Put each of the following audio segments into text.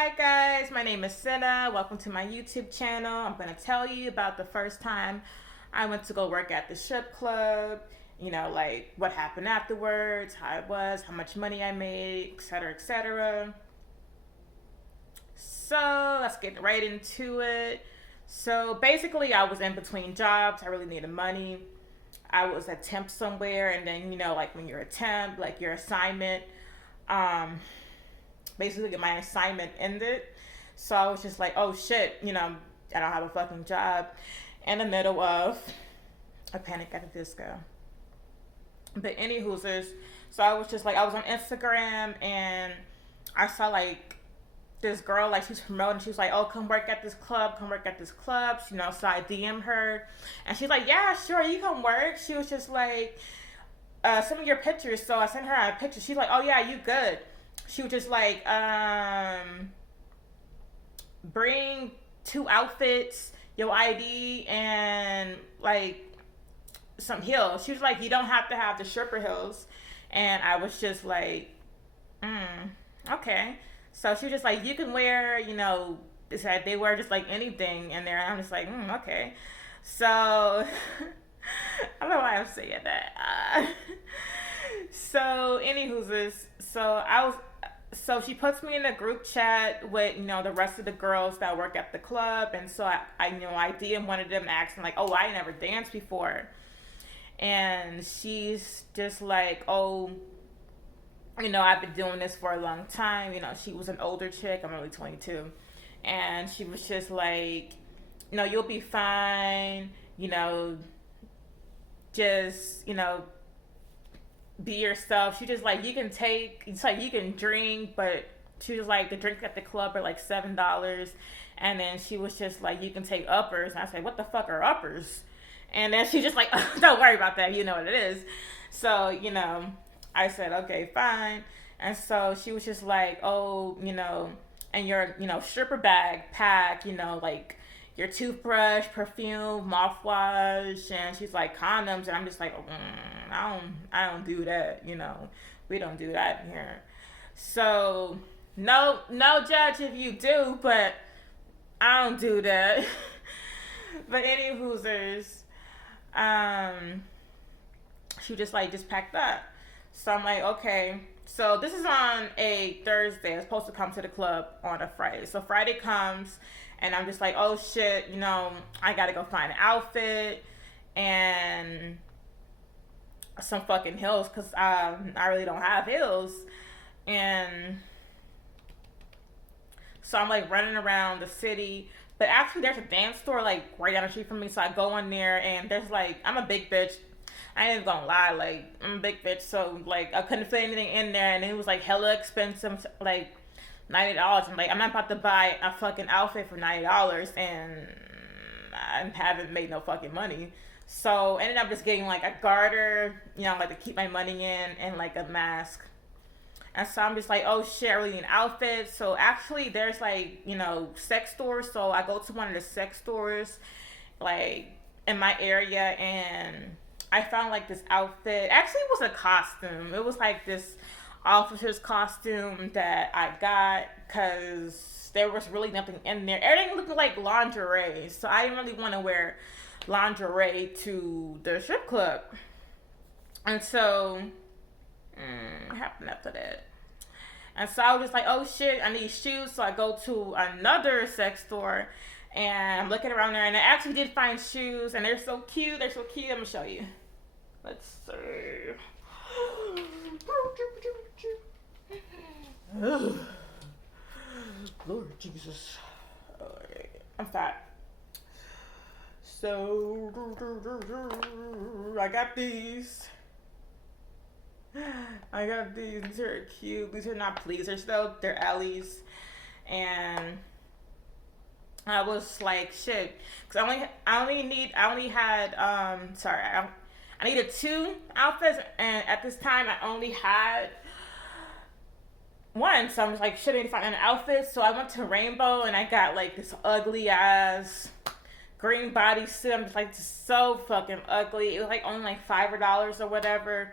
Hi guys, my name is Senna. Welcome to my YouTube channel. I'm going to tell you about the first time I went to go work at the strip club. Like what happened afterwards, how it was, how much money I made, etc., etc. So let's get right into it. So basically, I was in between jobs. I really needed money. I was a temp somewhere, and then like when you're a temp, like your assignment, um, basically my assignment ended. So I was just like, oh shit, I don't have a fucking job in the middle of a Panic at the Disco. But any hoosers, so I was just like, I was on Instagram and I saw like this girl, like she's promoting, she was like, oh, come work at this club, so I DM her and she's like, yeah, sure, you come work. She was just like, send me your pictures. So I sent her a picture. She's like, oh yeah, you good. She was just like, bring two outfits, your ID, and like some heels. She was like, you don't have to have the stripper heels. And I was just like, okay. So she was just like, you can wear, it's like they wear just like anything in there. And I'm just like, okay. So I don't know why I'm saying that. So, anywho's, so she puts me in a group chat with the rest of the girls that work at the club, and so I DM one of them asking like, oh, I never danced before, and she's just like, oh, I've been doing this for a long time. She was an older chick. I'm only 22, and she was just like, you'll be fine. Just be yourself. She just like, you can take, it's like you can drink, but she was like, the drinks at the club are like $7. And then she was just like, you can take uppers. And I said, what the fuck are uppers? And then she just like, oh, don't worry about that, you know what it is. So I said, okay, fine. And so she was just like, oh, and your stripper bag pack, like your toothbrush, perfume, mouthwash, and she's like, condoms, and I'm just like, I don't do that, we don't do that here. So no judge if you do, but I don't do that. But any hoosers, she just packed up. So I'm like, okay. So this is on a Thursday. I was supposed to come to the club on a Friday. So Friday comes, and I'm just like, oh shit, I gotta go find an outfit and some fucking heels, because I really don't have heels. And so I'm like running around the city. But actually, there's a dance store like right down the street from me. So I go in there, and there's like, I'm a big bitch. I ain't even gonna lie, like, I'm a big bitch, so like I couldn't fit anything in there, and it was like hella expensive, like $90. I'm like, I'm not about to buy a fucking outfit for $90, and I haven't made no fucking money. So ended up just getting like a garter, like to keep my money in, and like a mask. And so I'm just like, oh shit, I really need an outfit. So actually, there's like sex stores. So I go to one of the sex stores, like in my area, and I found like this outfit. Actually, it was a costume. It was like this officer's costume that I got because there was really nothing in there. Everything looked like lingerie. So I didn't really want to wear lingerie to the strip club. And so, what happened after that? And so I was just like, oh shit, I need shoes. So I go to another sex store and I'm looking around there, and I actually did find shoes, and they're so cute. They're so cute. I'm gonna show you. Let's see. Lord Jesus. Okay. I'm fat. So I got these. These are cute. These are not pleasers though. They're alleys. And I was like, shit, because I needed two outfits, and at this time I only had one. So I was like, shit, I need to find an outfit. So I went to Rainbow, and I got like this ugly ass green bodysuit. I'm just like, so fucking ugly. It was like only like $5 or whatever.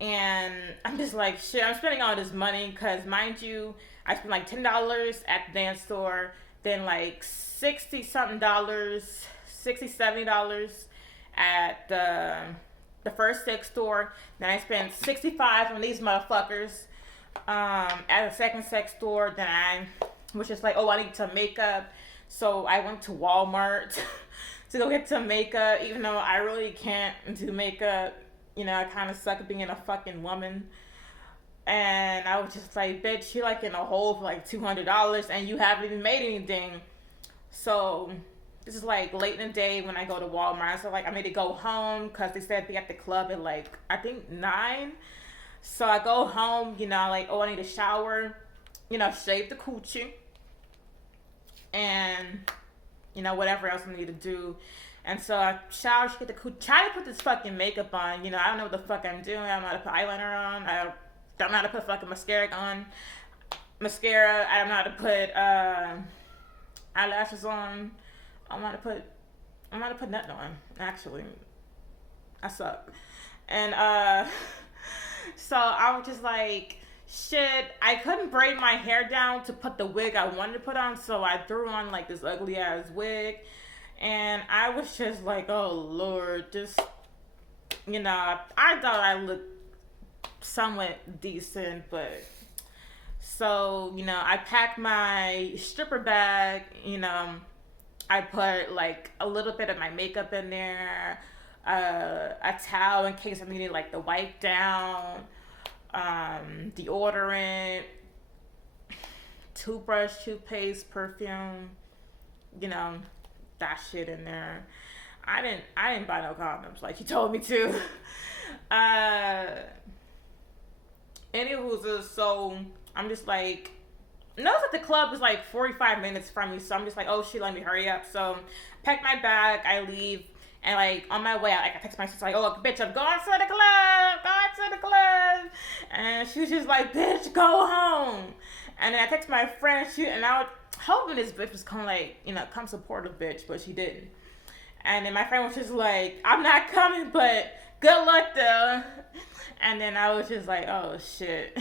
And I'm just like, shit, I'm spending all this money because, mind you, I spent like $10 at the dance store, then like 60 something dollars, 60 $70 at the first sex store. Then I spent 65 on these motherfuckers at the second sex store. Then I was just like, oh, I need some makeup. So I went to Walmart to go get some makeup, even though I really can't do makeup. You know, I kind of suck at being a fucking woman. And I was just like, bitch, you're like in a hole for like $200 and you haven't even made anything. So this is like late in the day when I go to Walmart. So like I made to go home because they said be at the club at like, I think 9. So I go home, you know, like, oh, I need a shower, you know, shave the coochie. And, you know, whatever else I need to do. And so I shower, get the coochie, try to put this fucking makeup on. You know, I don't know what the fuck I'm doing. I don't know how to put eyeliner on. I don't know how to put fucking mascara on. I don't know how to put eyelashes on. I don't know how to put nothing on, actually. I suck. And so I was just like, shit, I couldn't braid my hair down to put the wig I wanted to put on, so I threw on like this ugly ass wig. And I was just like, oh Lord, just, you know, I thought I looked somewhat decent, but so, you know, I packed my stripper bag, you know, I put like a little bit of my makeup in there, a towel in case I needed like the wipe down, deodorant, toothbrush, toothpaste, perfume, you know, that shit in there. I didn't buy no condoms like you told me to. Anywho, so I'm just like, notice that the club is like 45 minutes from me, so I'm just like, oh shit, let me hurry up. So pack my bag, I leave, and like on my way out, like I text my sister like, oh bitch, I'm going to the club, and she was just like, bitch, go home. And then I text my friend, and I was hoping this bitch was kind of like, you know, come support a bitch, but she didn't. And then my friend was just like, I'm not coming, but good luck though. And then I was just like, oh shit.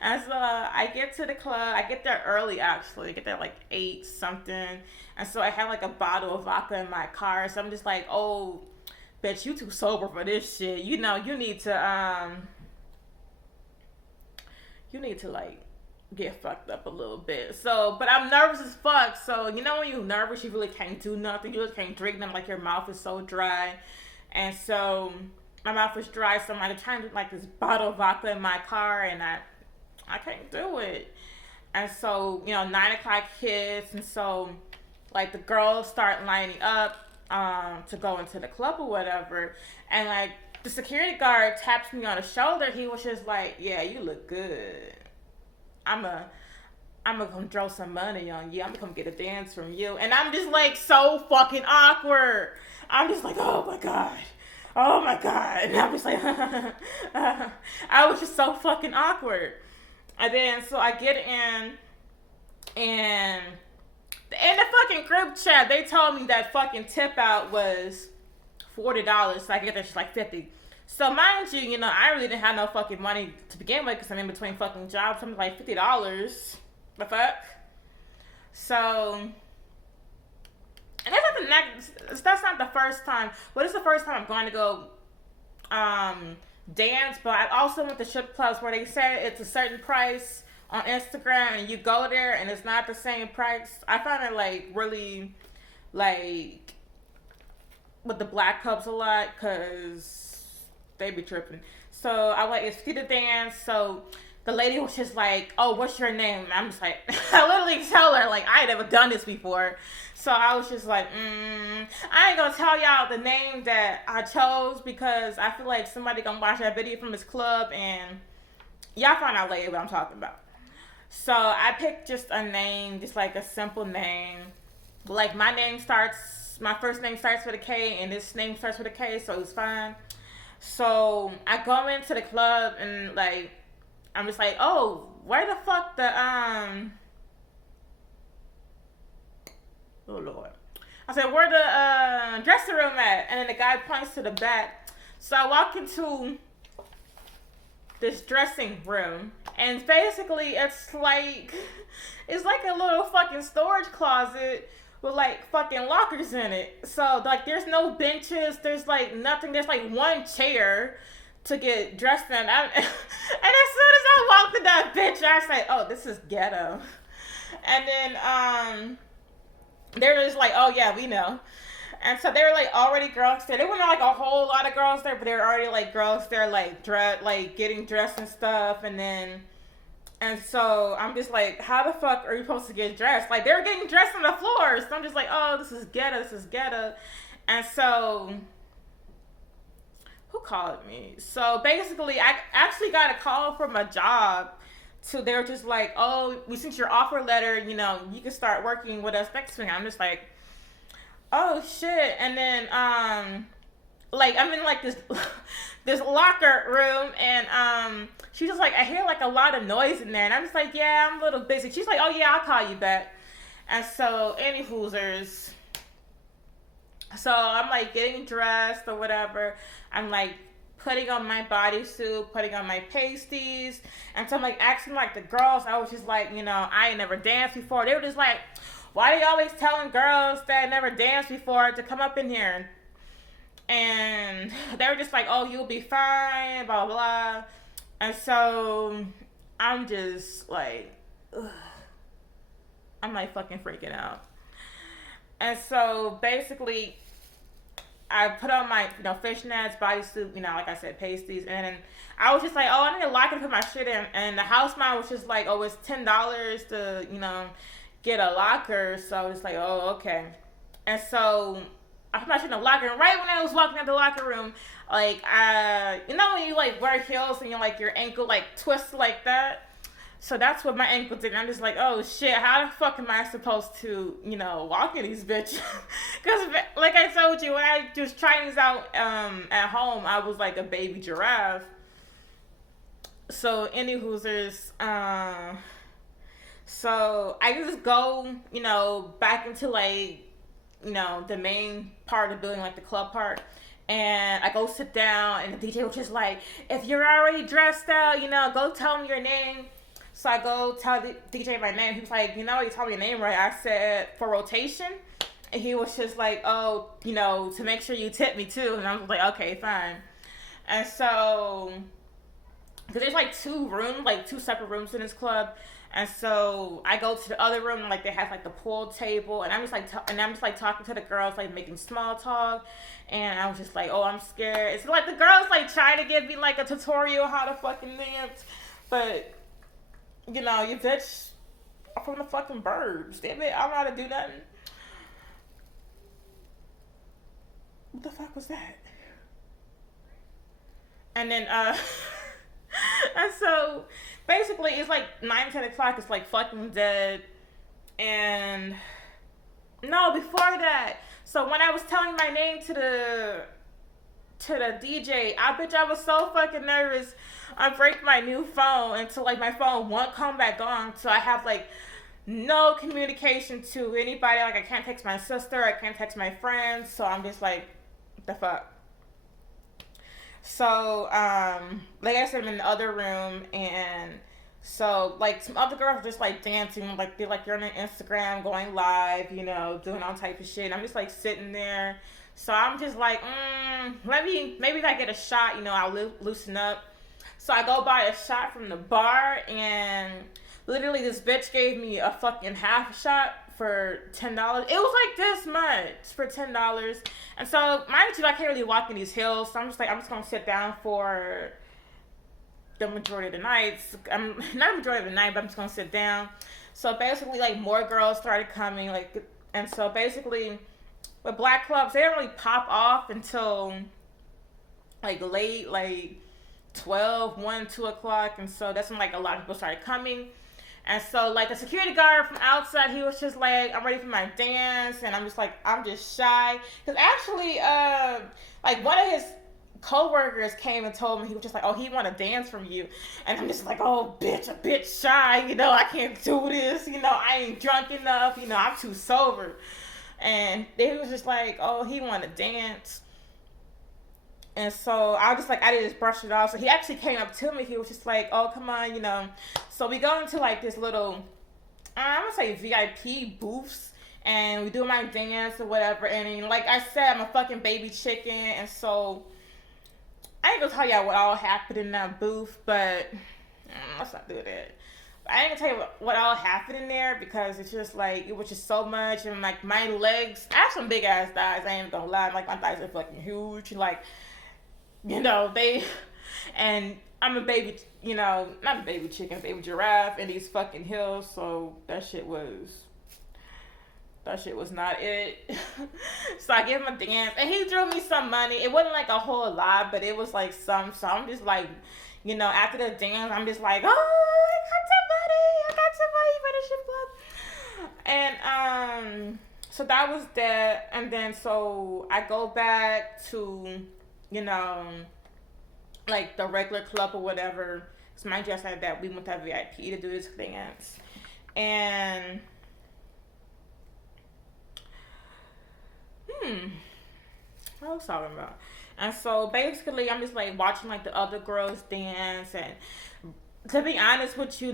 And so I get to the club. I get there early, actually. I get there like 8 something. And so I have like a bottle of vodka in my car. So I'm just like, oh, bitch, you too sober for this shit. You know, you need to like get fucked up a little bit. So, but I'm nervous as fuck. So, you know when you're nervous, you really can't do nothing. You just can't drink them, like your mouth is so dry. And so my mouth was dry, so I'm like trying to like this bottle of vodka in my car, and I can't do it. And so, you know, 9 o'clock hits, and so like the girls start lining up to go into the club or whatever. And like the security guard taps me on the shoulder. He was just like, yeah, you look good. I'm gonna come throw some money on you. I'm gonna come get a dance from you. And I'm just like so fucking awkward. I'm just like, oh my God. And I'm just like, I was just so fucking awkward. And then, so I get in, and in the fucking group chat, they told me that fucking tip out was $40, so I get there just like 50. So mind you, you know, I really didn't have no fucking money to begin with because I'm in between fucking jobs. I'm like $50. The fuck? So, and that's not the first time. Well, this is the first time I'm going to go dance, but I also went to strip clubs where they said it's a certain price on Instagram and you go there and it's not the same price. I find it like really like with the black clubs a lot because they be tripping. So I like, it's free to dance. So the lady was just like, oh, what's your name? And I'm just like, I literally tell her, like, I had never done this before. So I was just like, I ain't gonna tell y'all the name that I chose because I feel like somebody gonna watch that video from this club and y'all find out later what I'm talking about. So I picked just a name, just like a simple name. Like my first name starts with a K and this name starts with a K, so it's fine. So I go into the club and like, I'm just like, oh, where the fuck oh Lord. I said, where the dressing room at? And then the guy points to the back. So I walk into this dressing room, and basically it's like a little fucking storage closet with like fucking lockers in it. So like there's no benches, there's like nothing, there's like one chair to get dressed in. And as soon as I walked in that bitch, I said, "Oh, this is ghetto." And then they're just like, "Oh yeah, we know." And so they were like already girls there. There weren't like a whole lot of girls there, but there were already like girls there, like like getting dressed and stuff. And so I'm just like, how the fuck are you supposed to get dressed? Like they're getting dressed on the floor. So I'm just like, oh, this is ghetto. This is ghetto. And so who called me? So basically, I actually got a call from a job. So they were just like, oh, we sent your offer letter. You know, you can start working with us next week. I'm just like, oh shit. And then like I'm in like this this locker room, and she's just like, I hear like a lot of noise in there, and I'm just like, yeah, I'm a little busy. She's like, oh yeah, I'll call you back. And so any hoosers, so I'm like getting dressed or whatever. I'm like putting on my bodysuit, putting on my pasties, and so I'm like asking like the girls. I was just like, you know, I ain't never danced before. They were just like, why are you always telling girls that never danced before to come up in here? And they were just like, oh, you'll be fine, blah, blah, blah. And so I'm just like, ugh. I'm like fucking freaking out. And so basically, I put on my, you know, fishnets, bodysuit, you know, like I said, pasties. And then I was just like, oh, I need a locker to put my shit in. And the house mom was just like, oh, it's $10 to, you know, get a locker. So I was like, oh, okay. And so I put my shit in the locker, and right when I was walking out the locker room, like, you know when you like wear heels and you're like your ankle like twists like that? So that's what my ankle did. And I'm just like, oh shit, how the fuck am I supposed to, you know, walk in these bitches? Because like I told you, when I was trying these out at home, I was like a baby giraffe. So any hoosers, so I just go, you know, back into like, you know, the main part of the building, like the club part. And I go sit down, and the DJ was just like, if you're already dressed out, you know, go tell him your name. So I go tell the DJ my name. He was like, you know, you told me your name right. I said, for rotation. And he was just like, oh, you know, to make sure you tip me too. And I was like, okay, fine. And so, because there's like two separate rooms in this club. And so I go to the other room, and like they have like the pool table, and I'm just like talking to the girls, like making small talk, and I was just like, oh, I'm scared. It's like the girls like trying to give me like a tutorial how to fucking dance, but you know, you bitch are from the fucking burbs. Damn it, I don't know how to do nothing. What the fuck was that? And then and so basically it's like 9-10 o'clock, it's like fucking dead. And no, before that, so when I was telling my name to the DJ, I was so fucking nervous. I break my new phone until like my phone won't come back on, so I have like no communication to anybody. Like I can't text my sister, I can't text my friends, so I'm just like, what the fuck? So, like I said, I'm in the other room, and so, like, some other girls just, like, dancing, like, they're, like, you're on Instagram, going live, you know, doing all type of shit, and I'm just, like, sitting there, so I'm just, like, maybe if I get a shot, you know, I'll loosen up. So I go buy a shot from the bar, and literally this bitch gave me a fucking half shot for $10. It was like this much for $10. And so mind you, I can't really walk in these hills, so I'm just gonna sit down for the majority of the nights. Not the majority of the night, but I'm just gonna sit down. So basically, like, more girls started coming, like, and so basically with black clubs, they don't really pop off until like late, like 12, 1, 2 o'clock, and so that's when like a lot of people started coming. And so, like, the security guard from outside, he was just like, I'm ready for my dance. And I'm just like, I'm just shy. Because actually, like, one of his co-workers came and told me, he was just like, oh, he want to dance from you. And I'm just like, oh, bitch, a bit shy. You know, I can't do this. You know, I ain't drunk enough. You know, I'm too sober. And he was just like, oh, he want to dance. And so I was just like, I didn't just brush it off. So he actually came up to me. He was just like, oh, come on, you know. So we go into like this little, I'm gonna say VIP booths, and we do my dance or whatever. And like I said, I'm a fucking baby chicken, and so I ain't gonna tell y'all what all happened in that booth, but let's not do that. I ain't gonna tell you what all happened in there because it's just like it was just so much, and like my legs, I have some big ass thighs. I ain't gonna lie, like my thighs are fucking huge. Like, you know, they, and I'm a baby, you know, not a baby chicken, baby giraffe in these fucking hills. So that shit was not it. So I gave him a dance, and he drew me some money. It wasn't like a whole lot, but it was like some. So I'm just like, you know, after the dance, I'm just like, oh, I got some money for the strip club. And so that was that. And then so I go back to, you know, like the regular club or whatever. So mind you, I said that we went to VIP to do this dance, and what was I talking about? And so basically, I'm just like watching like the other girls dance, and to be honest with you,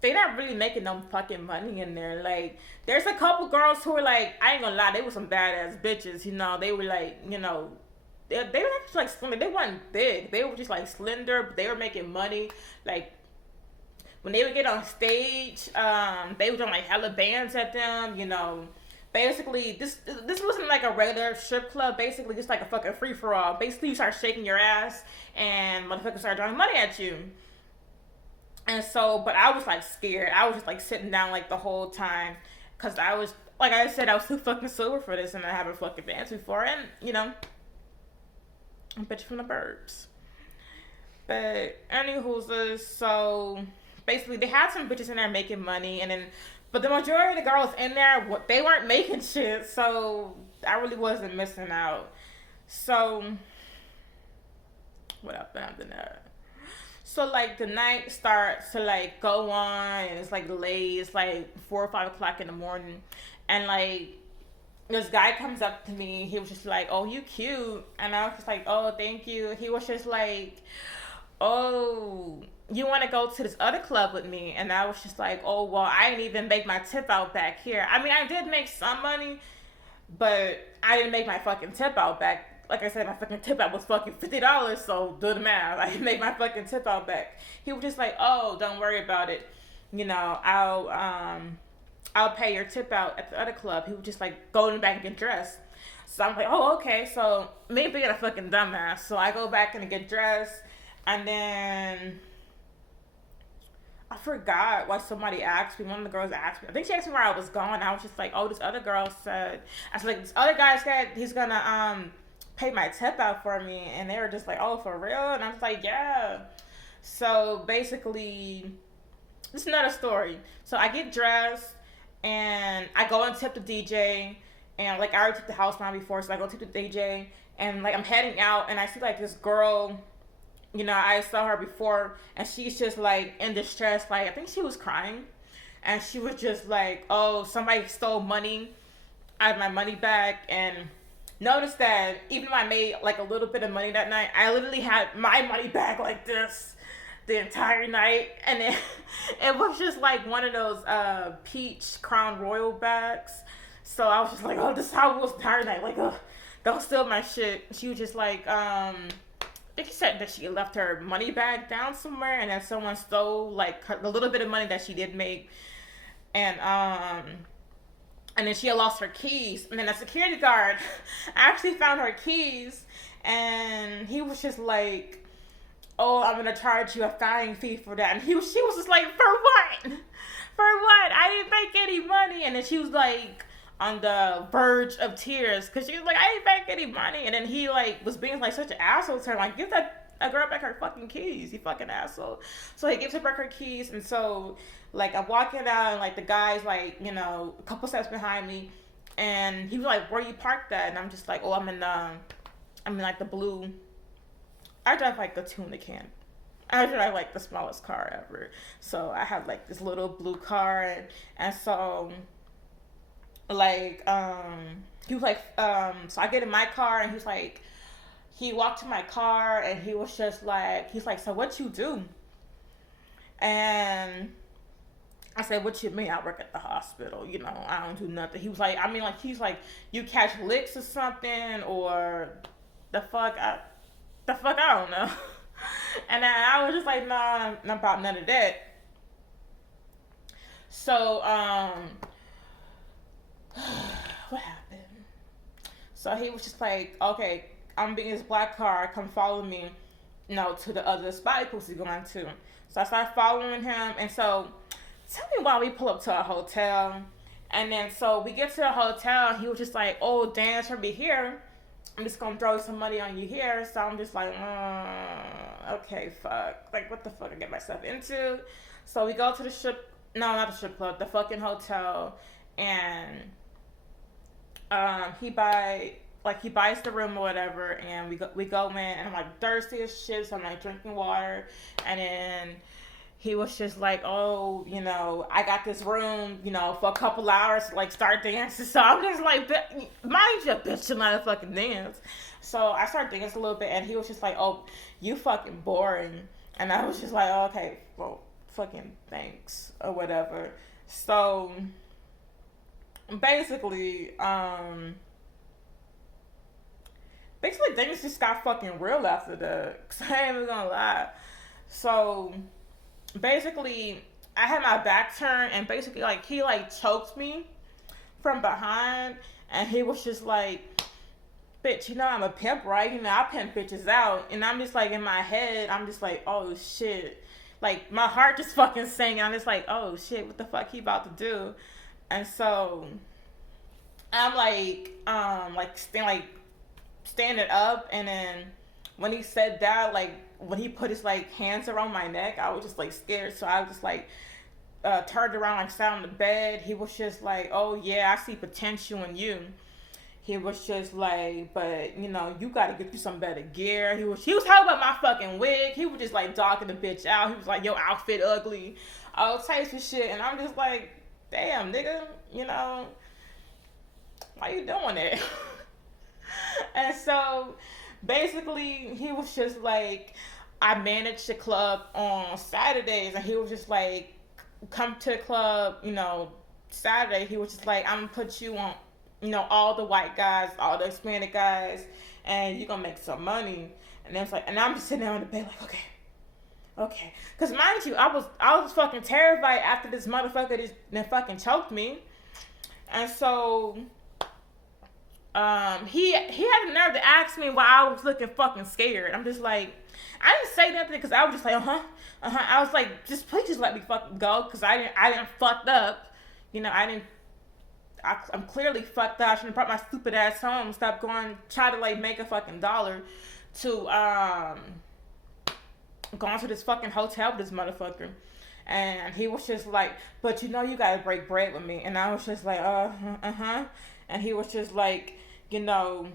they not really making no fucking money in there. Like, there's a couple girls who were like, I ain't gonna lie, they were some badass bitches. You know, they were like, you know, they were actually like slender. They weren't big. They were just like slender, but they were making money. Like, when they would get on stage, they would doing like hella bands at them. You know, basically this wasn't like a regular strip club. Basically, just like a fucking free for all. Basically, you start shaking your ass, and motherfuckers start throwing money at you. And so, but I was like scared. I was just like sitting down like the whole time, cause I was, like I said, I was too fucking sober for this, and I haven't fucking danced before, and you know, I'm a bitch from the burbs. But anywho's, so basically they had some bitches in there making money, and then, but the majority of the girls in there, they weren't making shit, so I really wasn't missing out. So what happened after that? So like the night starts to like go on, and it's like late. It's like 4 or 5 o'clock in the morning, and like this guy comes up to me. He was just like, "Oh, you cute," and I was just like, "Oh, thank you." He was just like, "Oh, you want to go to this other club with me?" And I was just like, "Oh, well, I didn't even make my tip out back here. I mean, I did make some money, but I didn't make my fucking tip out back. Like I said, my fucking tip out was fucking $50, so do the math. I didn't make my fucking tip out back." He was just like, "Oh, don't worry about it. You know, I'll pay your tip out at the other club." He was just like, "Go in the back and get dressed." So I'm like, "Oh, okay." So maybe being a fucking dumbass. So I go back and get dressed, and then I forgot why somebody asked me. One of the girls asked me. I think she asked me where I was going. I was just like, "Oh, this other girl said." I was like, "This other guy said he's gonna pay my tip out for me," and they were just like, "Oh, for real?" And I was like, "Yeah." So basically, this is another story. So I get dressed, and I go and tip the DJ, and like I already tipped the house man before, so I go tip the DJ, and like I'm heading out, and I see like this girl, you know, I saw her before, and she's just like in distress, like I think she was crying, and she was just like, "Oh, somebody stole money out of my money bag." And notice that even though I made like a little bit of money that night, I literally had my money bag like this the entire night, and it was just like one of those peach Crown Royal bags. So I was just like, "Oh, this is how it was the entire night." Like, "Ugh, don't steal my shit." She was just like, I think she said that she left her money bag down somewhere, and that someone stole like the little bit of money that she did make, and then she had lost her keys. And then a security guard actually found her keys, and he was just like, "Oh, I'm gonna charge you a fine fee for that." And she was just like, "For what? For what? I didn't make any money." And then she was like on the verge of tears, because she was like, "I didn't make any money." And then he like was being like such an asshole to her, like, "Give that a girl back her fucking keys, you fucking asshole." So he gives her back her keys, and so like I'm walking out, and like the guy's like, you know, a couple steps behind me, and he was like, "Where you parked that?" And I'm just like, "Oh, I'm in like the blue." I drive like a tuna can. I drive like the smallest car ever. So I have like this little blue car, and so like he was like so I get in my car, and he was like, he walked to my car and he was just like, he's like, so what you do? And I said, what you mean? I work at the hospital. You know, I don't do nothing. He was like, I mean, like, he's like, you catch licks or something, or the fuck, I don't know. And then I was just like, nah, not about none of that. So, what happened? So he was just like, okay, I'm being this black car, come follow me, you know, to the other spot he's supposed to be going to. So I started following him, and so tell me why we pull up to a hotel. And then so we get to the hotel, he was just like, oh, dance for me here. I'm just gonna throw some money on you here. So I'm just like, okay, fuck. Like, what the fuck I get myself into? So we go to the strip, no, not the strip club, the fucking hotel. And he buys the room or whatever, and we go in, and I'm like thirsty as shit, so I'm like drinking water, and then he was just like, oh, you know, I got this room, you know, for a couple hours to like start dancing. So I'm just like, mind you, bitch, to not fucking dance. So I started dancing a little bit, and he was just like, oh, you fucking boring. And I was just like, oh, okay, well, fucking thanks or whatever. So basically, things just got fucking real after that. Cause I ain't even gonna lie. So basically, I had my back turned, and basically, like, he like choked me from behind, and he was just like, bitch, you know I'm a pimp, right? You know, I pimp bitches out. And I'm just like, in my head, I'm just like, oh shit. Like, my heart just fucking sang. I'm just like, oh shit, what the fuck he about to do? And so I'm like, standing up, and then when he said that, like, when he put his like hands around my neck, I was just like scared. So I was just like turned around, like sat on the bed. He was just like, oh yeah, I see potential in you. He was just like, but you know, you gotta get you some better gear. He was talking about my fucking wig. He was just like dogging the bitch out. He was like, your outfit ugly, all types of shit. And I'm just like, damn, nigga, you know, why you doing that? And so basically he was just like, I managed the club on Saturdays, and he was just like, come to the club, you know, Saturday. He was just like, I'm gonna put you on, you know, all the white guys, all the Hispanic guys, and you're gonna make some money. And then it's like, and I'm just sitting there on the bed like, okay. Cause mind you, I was fucking terrified after this motherfucker just fucking choked me. And so he had the nerve to ask me why I was looking fucking scared. I'm just like, I didn't say nothing because I was just like, I was like, just please just let me fucking go, because I didn't fucked up. You know, I'm clearly fucked up. I should have brought my stupid ass home. Stop going, try to like make a fucking dollar to going to this fucking hotel with this motherfucker. And he was just like, but you know you gotta break bread with me. And I was just like, And he was just like, you know,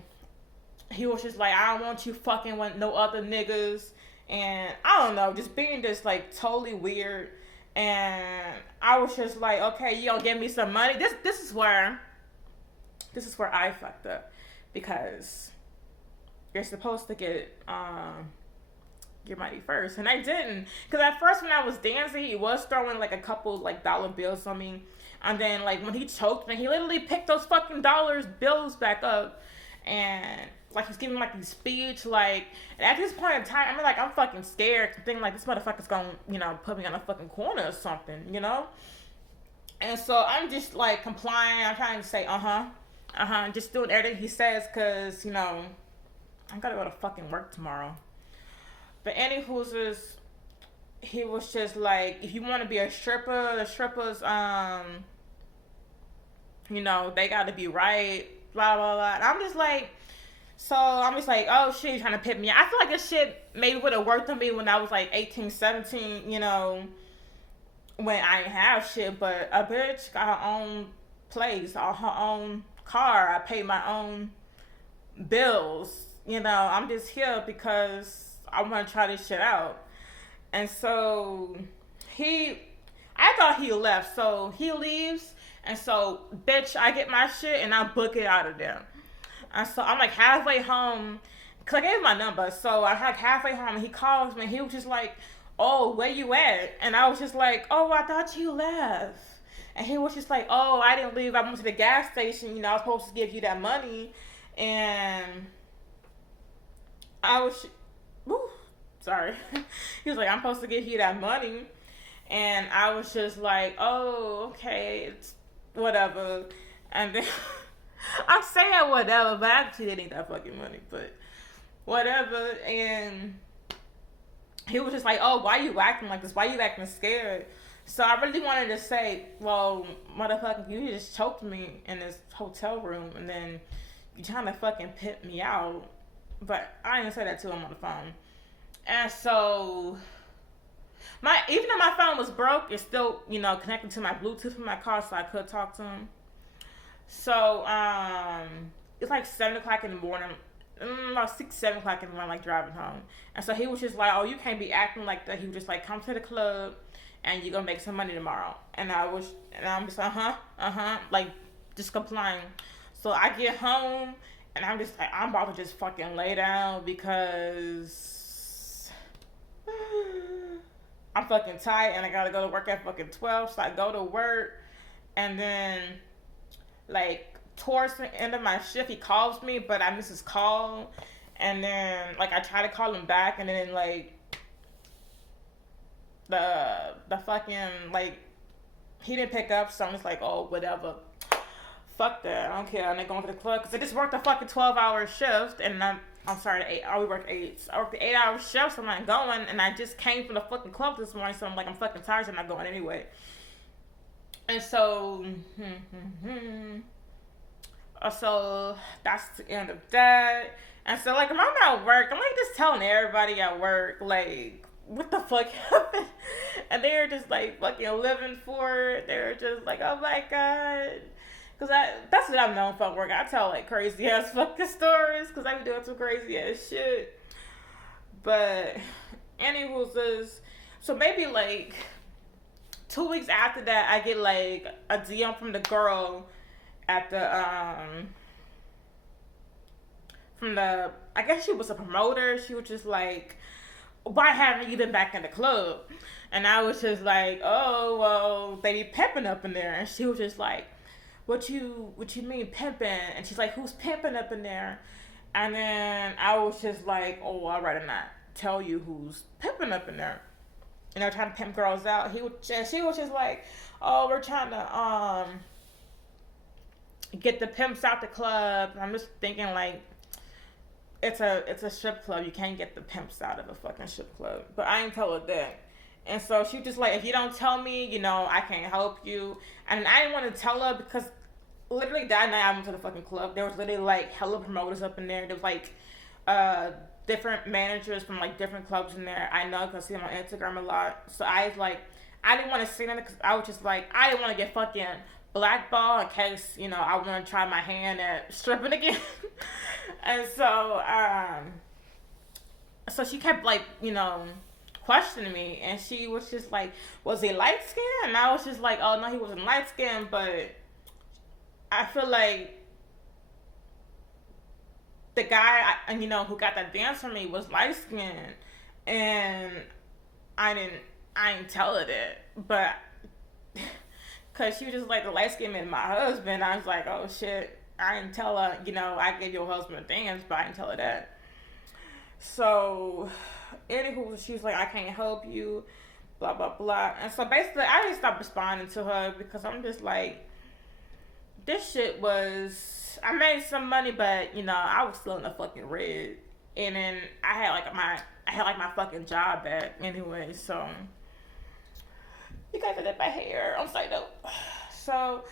he was just like, I don't want you fucking with no other niggas. And I don't know, just being just like totally weird. And I was just like, okay, you gonna give me some money? This is where I fucked up, because you're supposed to get your money first, and I didn't. Because at first when I was dancing, he was throwing like a couple like dollar bills on me, and then like when he choked me, he literally picked those fucking bills back up, and like he's giving like this speech, like, and at this point in time, I mean, like, I'm fucking scared, thinking like this motherfucker's gonna, you know, put me on a fucking corner or something, you know. And so I'm just like complying. I'm trying to say just doing everything he says, cause you know I gotta go to fucking work tomorrow. But anywho's, he was just like, if you want to be a stripper, the strippers, you know, they got to be right, blah blah blah. And I'm just like, oh shit, you're trying to pimp me. I feel like this shit maybe would have worked on me when I was like 18, 17, you know, when I didn't have shit. But a bitch got her own place, or her own car. I pay my own bills. You know, I'm just here because I want to try this shit out. And so I thought he left. So he leaves. And so, bitch, I get my shit and I book it out of there. And so I'm like halfway home, Cause I gave him my number, so I had halfway home, and he calls me. And he was just like, "Oh, where you at?" And I was just like, "Oh, I thought you left." And he was just like, "Oh, I didn't leave. I went to the gas station. I was supposed to give you that money." And I was, woo, sorry. He was like, "I'm supposed to give you that money," and I was just like, "Oh, okay, it's whatever." And then I'm saying whatever, but actually they need that fucking money, but whatever. And he was just like, "Oh, why you acting like this? Why you acting scared?" So I really wanted to say, "Well, motherfucker, you just choked me in this hotel room, and then you trying to fucking pimp me out." But I didn't say that to him on the phone. And so my even though my phone was broke, it's still connected to my Bluetooth in my car, so I could talk to him. So it's like 7 o'clock in the morning, about 6, 7 o'clock in the morning, like driving home. And so he was just like, "Oh, you can't be acting like that." He was just like, "Come to the club, and you're gonna make some money tomorrow." And I'm just like just complying. So I get home, and I'm just like, I'm about to just fucking lay down because I'm fucking tired, and I gotta go to work at fucking 12. So I go to work, and then like towards the end of my shift, he calls me, but I miss his call, and then like I try to call him back, and then like the fucking like he didn't pick up, so I'm just like, "Oh, whatever, fuck that, I don't care." I'm not going to the club because I just worked a fucking 12-hour shift, and I'm sorry, the 8. We worked 8. I worked the 8-hour shift, so I'm not going, and I just came from the fucking club this morning, so I'm like, I'm fucking tired, so I'm not going anyway. And so, so that's the end of that. And so, like, when I'm at work, I'm like just telling everybody at work, like, what the fuck happened? And they're just like fucking living for it. They're just like, "Oh my god." Cause that's what I'm known for at work. I tell like crazy ass fucking stories because I be doing some crazy ass shit. But anywho's is so maybe like 2 weeks after that, I get like a DM from the girl at the from the I guess she was a promoter. She was just like, "Why haven't you been back in the club?" And I was just like, "Oh well, they be pimping up in there." And she was just like, what you mean pimping?" And she's like, "Who's pimping up in there?" And then I was just like, "Oh, I'd rather not tell you who's pimping up in there." Trying to pimp girls out. She was just like, "Oh, we're trying to get the pimps out the club." And I'm just thinking like, it's a strip club. You can't get the pimps out of a fucking strip club. But I ain't tell her that. And so she just like, "If you don't tell me, I can't help you." And I didn't want to tell her because literally that night I went to the fucking club. There was literally like hella promoters up in there. There was like uh different managers from like different clubs in there. I know because I see them on Instagram a lot. So I was like, I didn't want to say that because I was just like, I didn't want to get fucking blackball in case I want to try my hand at stripping again. And so she kept like questioning me, and she was just like, "Was he light skinned?" And I was just like, "Oh no, he wasn't light skinned, but I feel like the guy who got that dance for me was light skinned." And I didn't tell her that, but because she was just like, "The light skinned man, my husband." I was like, "Oh shit." I didn't tell her, I gave your husband a dance, but I didn't tell her that. So, anywho, she was like, "I can't help you," blah, blah, blah. And so basically, I just stopped responding to her because I'm just like, this shit was, I made some money, but, I was still in the fucking red. And then I had like my fucking job back anyway, so. You guys did my hair. I'm sorry, though. So,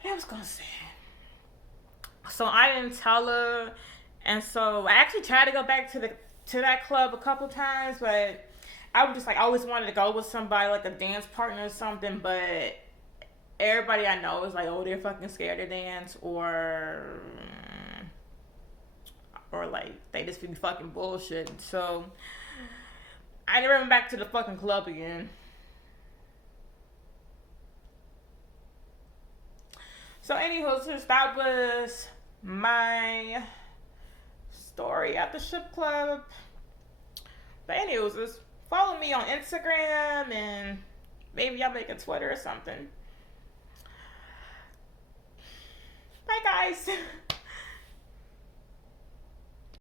what I was gonna say. So I didn't tell her, and so I actually tried to go back to that club a couple times, but I was just like, I always wanted to go with somebody like a dance partner or something, but everybody I know is like, "Oh, they're fucking scared to dance," or like they just be fucking bullshit. So I never went back to the fucking club again. So anywho, since that was my story at the strip club. But anyways, just follow me on Instagram and maybe I'll make a Twitter or something. Bye guys.